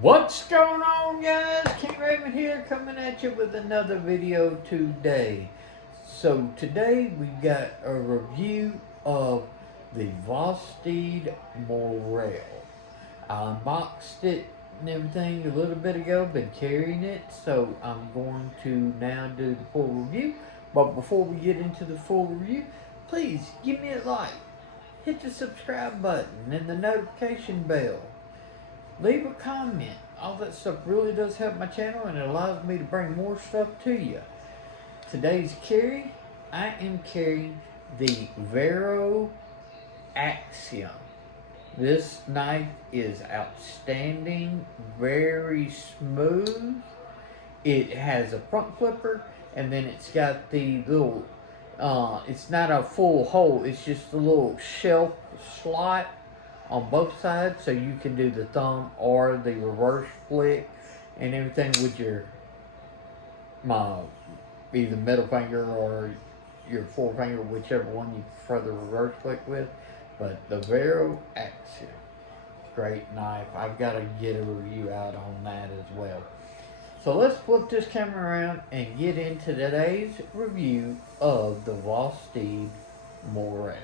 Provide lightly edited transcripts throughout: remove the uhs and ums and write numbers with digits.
What's going on, guys? King Raven here, coming at you with another video today. So today we got a review of the Vosteed Morel. I unboxed it and everything a little bit ago, been carrying it, so I'm going to now do the full review. But before we get into the full review, please give me a like, hit the subscribe button and the notification bell. Leave a comment. All that stuff really does help my channel and it allows me to bring more stuff to you. Today's carry, I am carrying the Vero Axiom. This knife is outstanding, very smooth. It has a front flipper and then it's got the little, it's not a full hole, it's just a little shelf slot on both sides, so you can do the thumb or the reverse flick and everything with your either middle finger or your forefinger, whichever one you prefer the reverse flick with. But the Vero Axiom, great knife. I've got to get a review out on that as well. So let's flip this camera around and get into today's review of the Vosteed Morel.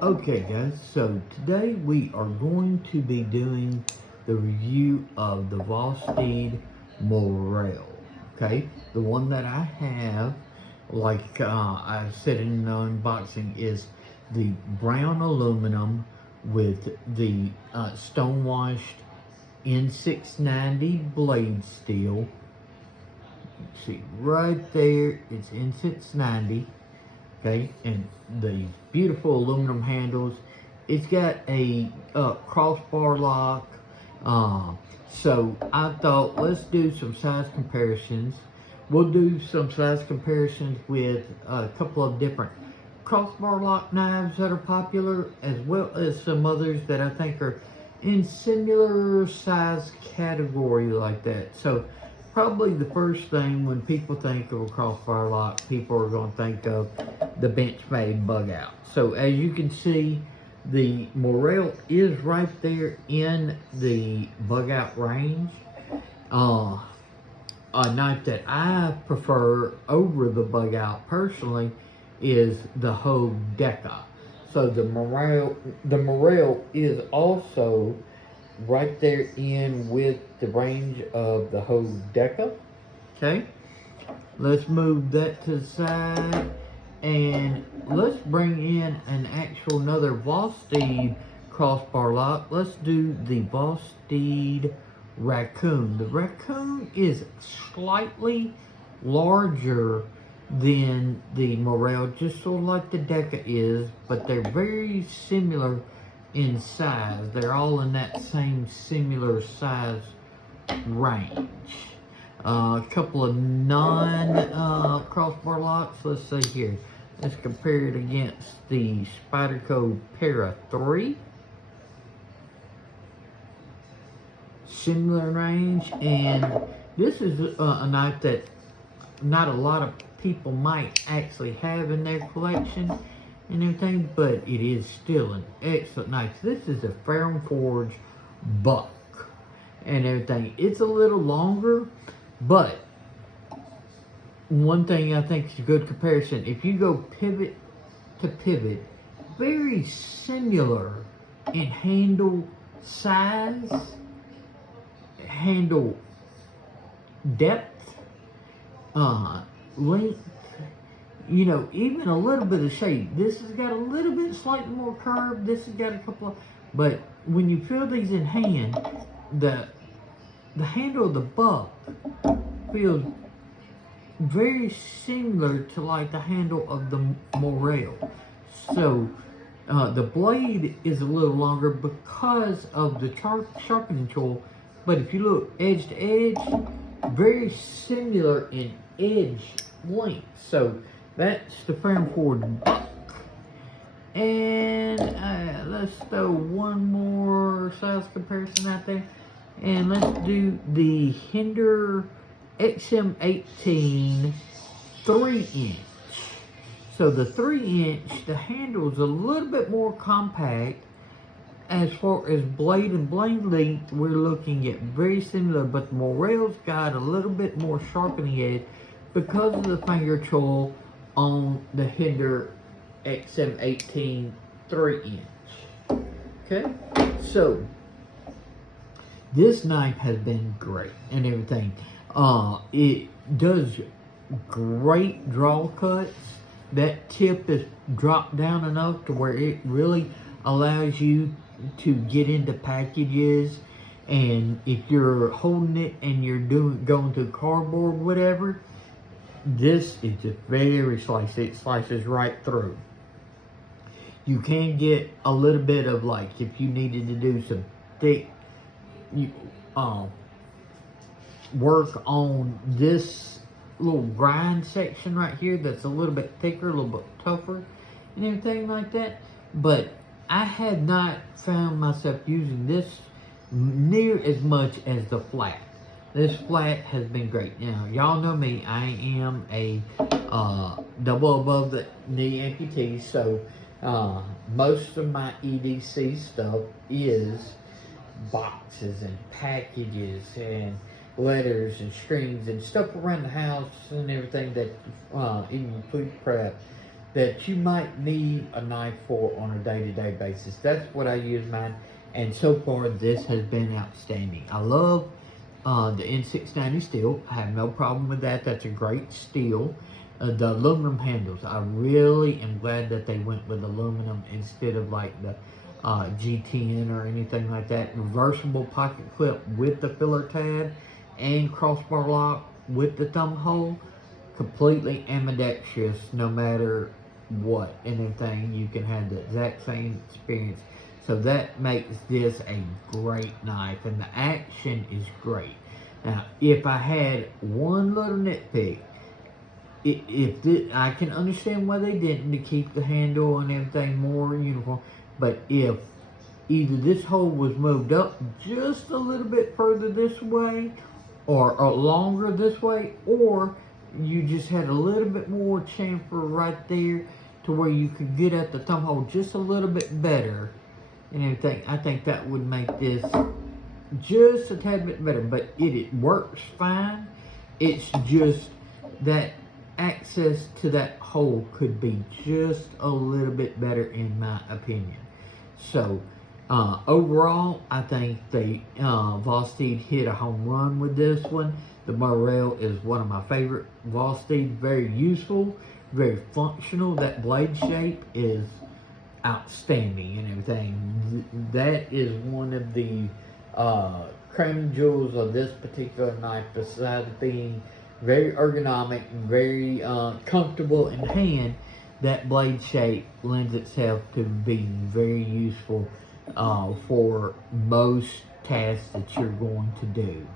Okay guys, so today we are going to be doing the review of the Vosteed Morel. Okay, the one that I have, like I said in the unboxing, is the brown aluminum with the stone-washed N690 blade steel. You can see right there, it's N690. Okay, and the beautiful aluminum handles. It's got a crossbar lock. So I thought, let's do some size comparisons. We'll do some size comparisons with a couple of different crossbar lock knives that are popular, as well as some others that I think are in similar size category like that. So probably the first thing when people think of a crossbar lock, people are going to think of the Benchmade bug out. So as you can see, the Morel is right there in the bug out range. A knife that I prefer over the bug out personally is the Hogue Deca. So the Morel is also right there in with the range of the Hogue Deca. Okay, let's move that to the side and let's bring in an actual another Vosteed crossbar lock. Let's do the Vosteed Raccoon. The Raccoon is slightly larger than the Morel, just sort of like the Deca is, but they're very similar in size. They're all in that same similar size range. A couple of non-crossbar locks. Let's see here. Let's compare it against the Spyderco Para 3. Similar range, and this is a knife that not a lot of people might actually have in their collection and everything, but it is still an excellent knife. This is a Ferrum Forge buck and everything. It's a little longer, but one thing I think is a good comparison, if you go pivot to pivot, very similar in handle size, handle depth, length, you know, even a little bit of shape. This has got a little bit slightly more curve. This has got a couple of, but when you feel these in hand, the handle of the buck feels very similar to like the handle of the Morel. So the blade is a little longer because of the sharpening tool, but if you look edge to edge, very similar in edge length. So that's the Ferrum Forge buck. And let's throw one more size comparison out there. And let's do the Hinder XM18 3-inch. So the 3-inch, the handle's a little bit more compact as far as blade and blade length, we're looking at very similar, but the Morel's got a little bit more sharpening edge because of the finger choil on the Hinder X718 3-inch. Okay, so this knife has been great and everything. It does great draw cuts. That tip is dropped down enough to where it really allows you to get into packages, and if you're holding it and you're going to cardboard, whatever, this is just very slicey. It slices right through. You can get a little bit of, like, if you needed to do some thick work on this little grind section right here that's a little bit thicker, a little bit tougher and everything like that. But I have not found myself using this near as much as the flat. This flat has been great. Now, y'all know me, I am a double above the knee amputee, so most of my EDC stuff is boxes and packages and letters and strings and stuff around the house and everything that even food prep that you might need a knife for on a day-to-day basis. That's what I use mine, and so far this has been outstanding. I love the N690 steel. I have no problem with that. That's a great steel. The aluminum handles, I really am glad that they went with aluminum instead of like the G10 or anything like that. Reversible pocket clip with the filler tab and crossbar lock with the thumb hole. Completely ambidextrous no matter what and everything. You can have the exact same experience. So that makes this a great knife, and the action is great. Now, if I had one little nitpick, I can understand why they didn't, to keep the handle and everything more uniform, but if either this hole was moved up just a little bit further this way, or longer this way, or you just had a little bit more chamfer right there to where you could get at the thumb hole just a little bit better and everything, I think that would make this just a tad bit better. But it works fine. It's just that access to that hole could be just a little bit better in my opinion. So overall, I think the Vosteed hit a home run with this one. The Morel is one of my favorite Vosteed. Very useful, very functional. That blade shape is outstanding and everything. That is one of the crowning jewels of this particular knife, besides being very ergonomic and very comfortable in hand. That blade shape lends itself to being very useful for most tasks that you're going to do.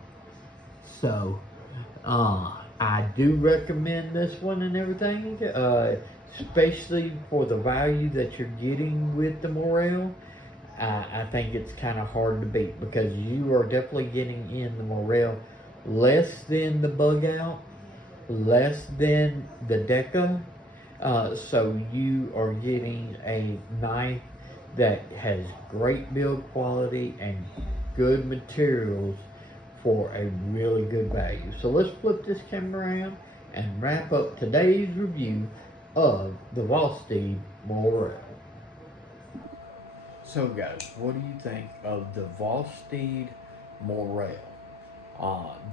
So I do recommend this one and everything, especially for the value that you're getting with the Morel. I think it's kind of hard to beat, because you are definitely getting in the Morel less than the Bug Out, less than the Deca. So you are getting a knife that has great build quality and good materials for a really good value. So let's flip this camera around and wrap up today's review of the Vosteed Morel. So guys, what do you think of the Vosteed Morel?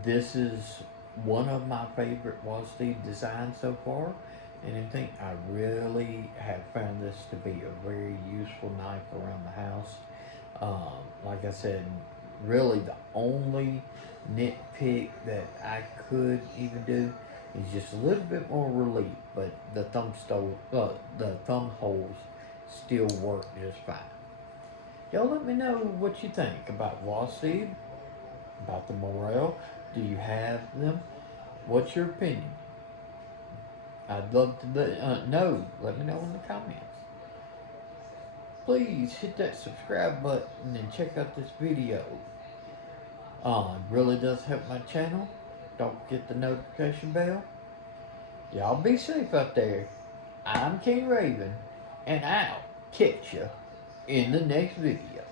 This is one of my favorite Vosteed designs so far, and I think I really have found this to be a very useful knife around the house. Like I said, really the only nitpick that I could even do is just a little bit more relief, but the thumb holes still work just fine. Y'all let me know what you think about Vosteed, about the Morel. Do you have them? What's your opinion? I'd love to know. Let me know in the comments. Please hit that subscribe button and check out this video. It really does help my channel. Don't forget the notification bell. Y'all be safe out there. I'm King Raven, and I'll catch you in the next video.